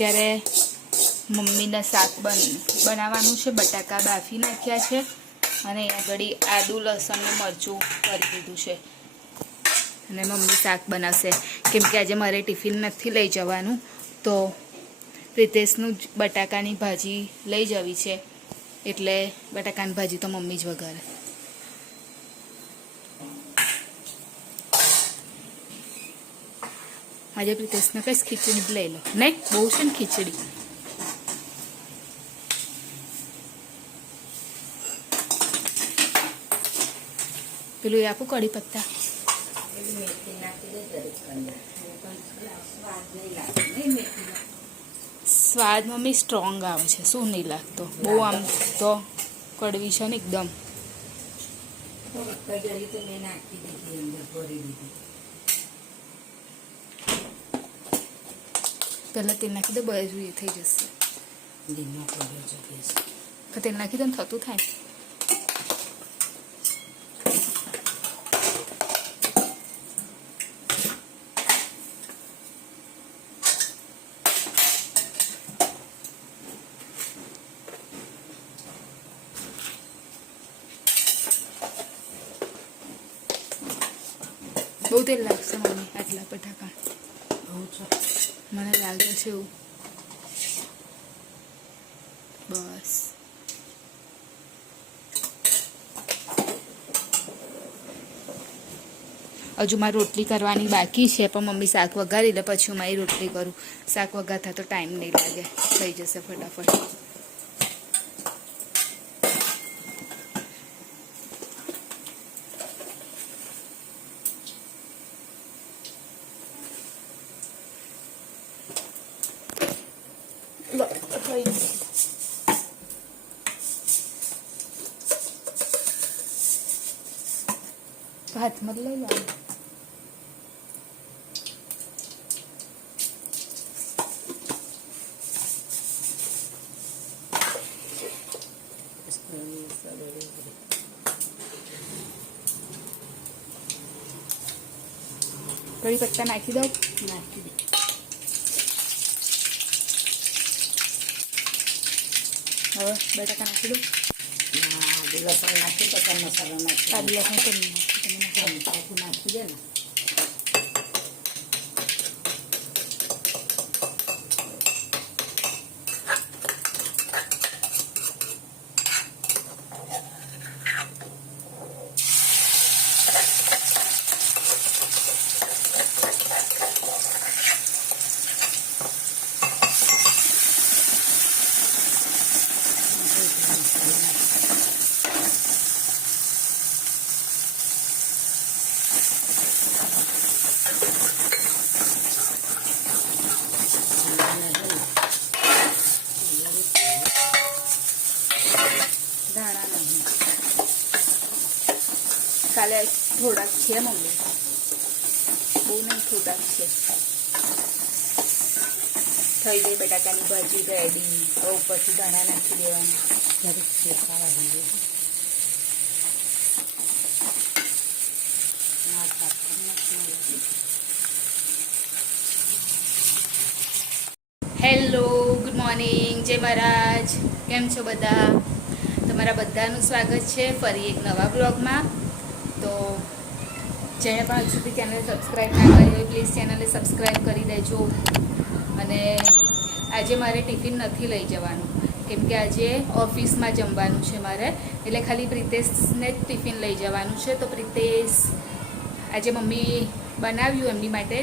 અત્યારે મમ્મીને શાક બનાવવાનું છે. બટાકા બાફી નાખ્યા છે અને આગળ આદુ લસણ ને મરચું કરી દીધું છે અને મમ્મી શાક બનાવશે. કેમ કે આજે મારે ટિફિન નથી લઈ જવાનું, તો પ્રિતેશનું બટાકાની ભાજી લઈ જવી છે, એટલે બટાકાની ભાજી તો મમ્મી જ વઘારે. આજે પ્રિતેશને કઈશ ખીચડી જ લઈ લો. નહીં, બહુ છે ને ખીચડી. પેલું એ આપું કઢી પત્તા. સ્વાદ મમ્મી સ્ટ્રોંગ આવે છે, શું નહીં લાગતો બહુ. આમ તો કડવી છે ને એકદમ. પહેલાં તેલ નાખી દો, બધું એ થઈ જશે. તેલ નાખી દો ને થતું થાય. બહુ તેલ લાગશે મમ્મી આટલા બટાકા? મને લાગે છે એવું. બસ હજુ મારે રોટલી કરવાની બાકી છે, પણ મમ્મી શાક વઘારી લે પછી હું મારી રોટલી કરું. શાક વઘારતા તો ટાઈમ નહીં લાગે, થઈ જશે ફટાફટ. હાથમાં લઈ લો. કઢી પત્તા નાખી દો. નાખી દો. હવે બટાકા નાખી દો. લસણ નાખી તો મસાલો નાખી. આદુ લસણ તો નાખી દે ને. કાલે થોડાક છે મમ્મી, બહુ નહીં, થોડાક છે. થઈ ગઈ બટાકાની ભાજી રેડી. હવે ઉપરથી ધાણા નાખી દેવાના. હેલો, ગુડ મોર્નિંગ, જય મહારાજ. કેમ છો બધા? તમારા બધાનું સ્વાગત છે ફરી એક નવા બ્લોગમાં. તો જેણે પણ હજુ સુધી ચેનલ સબસ્ક્રાઈબ ના કરી હોય પ્લીઝ ચેનલને સબસ્ક્રાઈબ કરી દેજો. અને આજે મારે ટિફિન નથી લઈ જવાનું, કેમ કે આજે ઓફિસમાં જમવાનું છે મારે, એટલે ખાલી પ્રિતેશને જ ટિફિન લઈ જવાનું છે. તો પ્રિતેશ આજે મમ્મી બનાવ્યું એમની માટે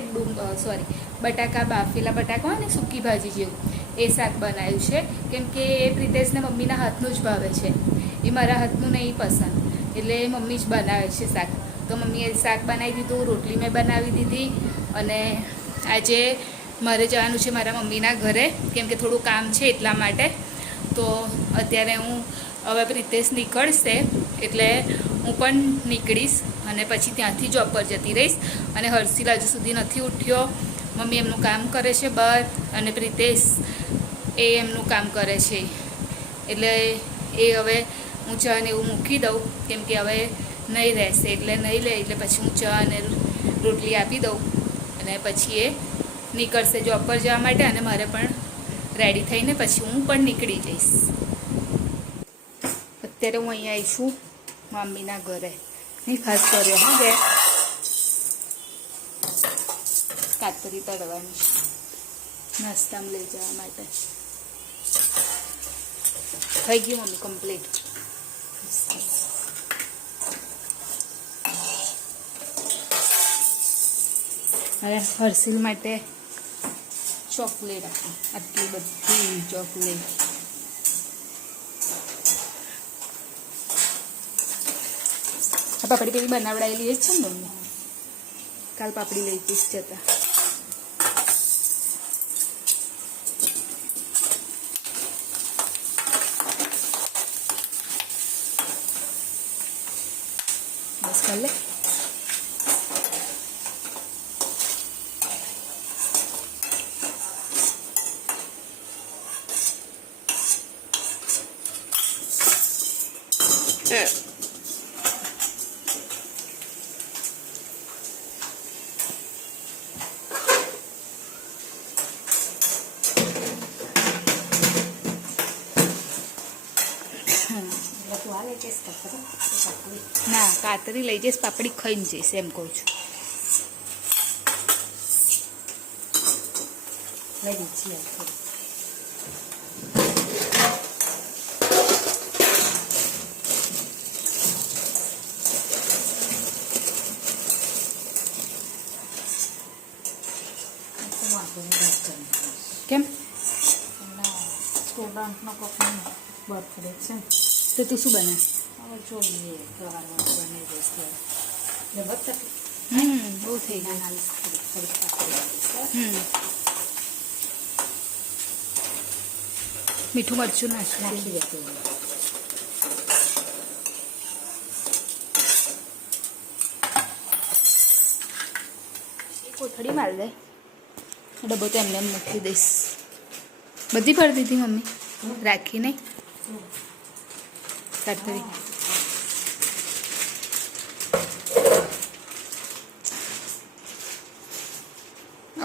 બટાકા બાફેલા બટાકા હોય ને સૂકી ભાજી જેવું, એ શાક બનાવ્યું છે. કેમ કે એ પ્રિતેશને મમ્મીના હાથનું જ ભાવે છે, એ મારા હાથનું નહીં પસંદ, એટલે મમ્મી જ બનાવે છે શાક. તો મમ્મીએ શાક બનાવી દીધું, રોટલી મેં બનાવી દીધી. અને આજે મારે જવાનું છે મારા મમ્મીના ઘરે, કેમ કે થોડું કામ છે એટલા માટે. તો અત્યારે હું હવે પ્રિતેશ નીકળશે એટલે હું પણ નીકળીશ અને પછી ત્યાંથી જોબ પર જતી રહીશ. અને હર્ષિલ હજુ સુધી નથી ઉઠ્યો, મમ્મી એમનું કામ કરે છે બહાર અને પ્રિતેશ એ એમનું કામ કરે છે. એટલે એ હવે હું ચા ને એવું મૂકી દઉં, કેમ કે હવે નહીં રહેશે, એટલે નહીં લે એટલે પછી હું ચા અને રોટલી આપી દઉં અને પછી એ નીકળશે જોબ પર જવા માટે અને મારે પણ રેડી થઈને પછી હું પણ નીકળી જઈશ. અત્યારે હું અહીંયા આવી છું મમ્મીના ઘરે. નહીં ખાસ કર્યો હા બે કાતરી તળવાની નાસ્તામાં લઈ જવા માટે. થઈ ગયું મમ્મી કમ્પ્લીટ. હવે હર્ષિલ માટે ચોકલેટ આટલી બધી ચોકલેટ. આ પાપડી પેલી બનાવડાયેલી જ છે ને મમ્મી? કાલ પાપડી લઈ જઈશ જતા. બસ કર લે. ના કાતરી લઈ જઈશ, પાપડી ખાઈને જઈશ એમ કહું છું. કેમ? સ્ટુડન્ટનો કોકનો બર્થડે છે તો તું શું બને? હવે જોઈએ સવારમાં બની જશે. બહુ થઈ ગયું. મીઠું મરચું નાખી દેતું. કોથળી માર દે. ડબ્બો તો એમને એમ મૂકી દઈશ. બધી ભરી દીધી મમ્મી? રાખી નહીં કાતરી?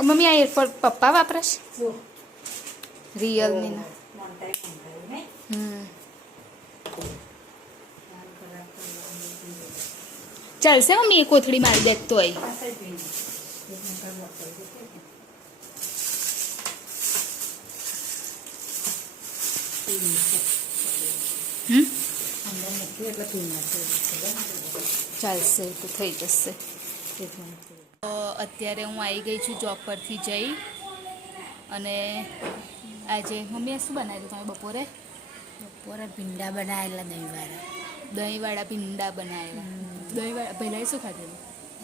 મમ્મી આ એરપોર્ટ પપ્પા વાપરશ? રિયલમીના. ચાલશે મમ્મી એ કોથળી મારી દે તો અંદર ચાલશે તો થઈ જશે. અત્યારે હું આવી ગઈ છું જોબ પરથી જઈ. અને આજે મમ્મીએ શું બનાવ્યું તમે બપોરે? બપોરે ભીંડા બનાવેલા દહીંવાળા. દહીંવાળા ભીંડા બનાવેલા. દહીંવાળા પહેલાં શું ખાધેલું?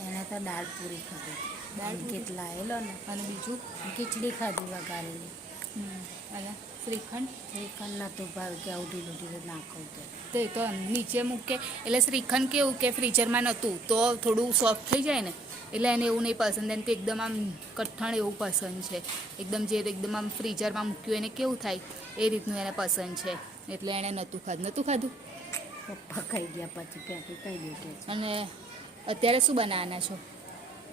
એને તો દાળ પૂરી ખાધી. દાળ કેટલા આવેલો ને. અને બીજું ખીચડી ખાધી વઘારેલી. અને શ્રીખંડ? શ્રીખંડ નહોતું ભાવ કે ઉઠી ઉઠી નાખવું તો. તો એ તો નીચે મૂકે એટલે શ્રીખંડ કેવું કે ફ્રીઝરમાં નહોતું તો થોડું સોફ્ટ થઈ જાય ને એટલે એને એવું નહીં પસંદ. એને તો એકદમ આમ કઠણ એવું પસંદ છે. એકદમ જે એકદમ આમ ફ્રીઝરમાં મૂક્યું એને કેવું થાય એ રીતનું એને પસંદ છે એટલે એણે નહોતું ખાધું. પપ્પા ખાઈ ગયા પછી પેટી કહી દીધું. અને અત્યારે શું બનાવવાના છો?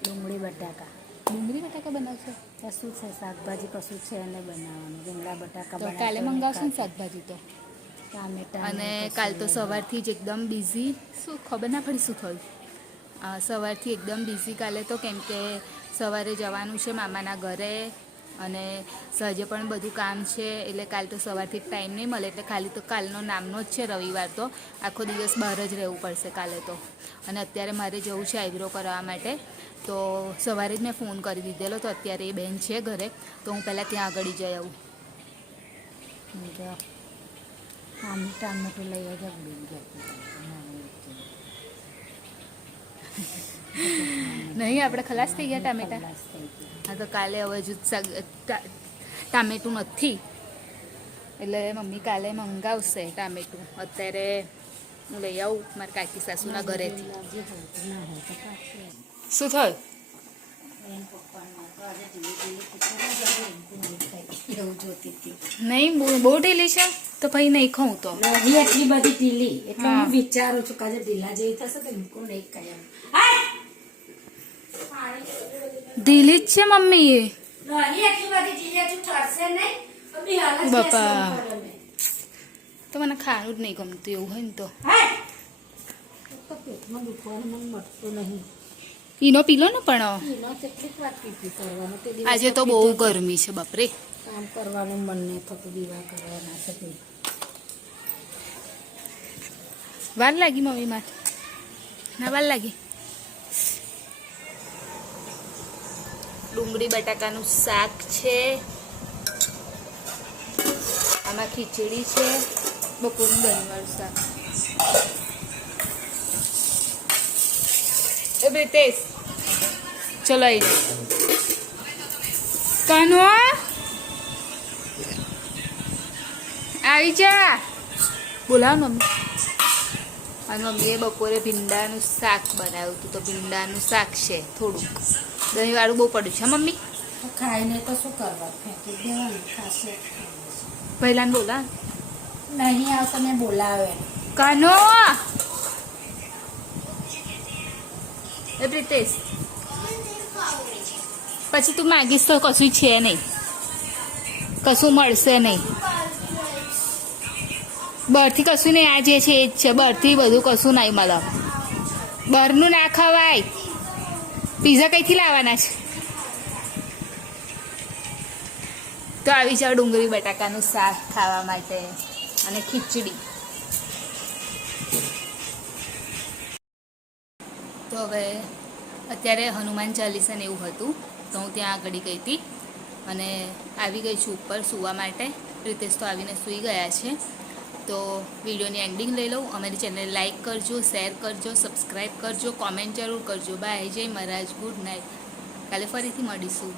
ડુંગળી બટાકા. ડુંગળી બટાકા બનાવશો? કશું છે શાકભાજી કશું છે એને બનાવવાનું. ડુંગળા બટાકા તો કાલે મંગાવશો ને શાકભાજી તો? ટામેટા. અને કાલ તો સવારથી જ એકદમ બિઝી. શું ખબર ના પડી શું થયું? સવારથી એકદમ બિઝી કાલે તો, કેમ કે સવારે જવાનું છે મામાના ઘરે અને સહજે પણ બધું કામ છે એટલે કાલ તો સવારથી ટાઈમ નહીં મળે. એટલે ખાલી તો કાલનો નામનો જ છે રવિવાર, તો આખો દિવસ બહાર જ રહેવું પડશે કાલે તો. અને અત્યારે મારે જવું છે આઈબ્રો કરવા માટે, તો સવારે જ મેં ફોન કરી દીધેલો. તો અત્યારે એ બહેન છે ઘરે તો હું પહેલાં ત્યાં આગળ જઈ આવું. ટામેટું લઈ આવજો. નહીં આપણે ખલાસ થઈ ગયા ટામેટા? હા તો કાલે હવે જ ટામેટું નથી એટલે મમ્મી કાલે મંગાવશે ટામેટું. અત્યારે હું લઈ આવું મારા કાકી સાસુના ઘરેથી. શું થયું? નહીં બહુ ઢીલી છે તો ભાઈ નહીં ખાઉં તો. એટલી બધી ઢીલી એટલે હું વિચારું છું કે ઢીલા જેવી થશે તો બિલકુલ નહીં ખાય. ઢીલી જ છે મમ્મી. એટલી બધી ઢીલી હજુ ઠરશે નહીં. બધી હાલ જ બાપા. બેસવાનું કરે મેં. તો મને ખાવાનું જ નહીં ગમતું એવું હોય ને તો એક તો પેટમાં દુખવાનું મને મળતું નહીં. ઈનો પીલો ને પણ એનો કેટલીક વાર પીપી કરવાનું તે દિવસે આજે તો બહુ પીધો તો. ગરમી છે બાપરે. કામ કરવાનું મન નહીં થતું, દીવા કરવાના થતું. વાર લાગી મમ્મી માથે ના વાર લાગી. ડુંગળી બટાકાનું શાક છે, આમાં ખીચડી છે, બપોરનું દહીંવાળું શાક. એ બ્રિટેશ ચલો આવી કાનો આવી જા બોલાવ મમ્મી. અને મમ્મીએ બપોરે ભીંડાનું શાક બનાવ્યું હતું તો ભીંડાનું શાક છે થોડુંક દહીંવાળું બહુ પડ્યું છે મમ્મી. તો ખાઈને તો શું કરવા, ફેંકી દેવાનું ખાશે. પહેલાં બોલા નહીં આવતો મેં બોલાવે. કાનો એ પ્રિતેશ પછી તું માગીશ તો કશું છે નહીં, કશું મળશે નહીં. બહારથી કશું નહીં, આ જે છે એ જ છે. બહારથી બધું કશું નહીં મળે. બહારનું ના ખવાય. પીઝા કઈથી લાવવાના છે? તો આવી જાવ ડુંગળી બટાકાનું શાક ખાવા માટે અને ખીચડી. તો હવે અત્યારે હનુમાન ચાલીસા ને એવું હતું તો હું ત્યાં આગળ ગઈ હતી અને આવી ગઈ છું ઉપર સૂવા માટે. રીતેશ તો આવીને સૂઈ ગયા છે. તો વિડીયોની એન્ડિંગ લઈ લઉં. અમારી ચેનલ લાઇક કરજો, શેર કરજો, સબસ્ક્રાઈબ કરજો, કોમેન્ટ જરૂર કરજો. બાય, જય મહારાજ, ગુડ નાઇટ. કાલે ફરીથી મળીશું.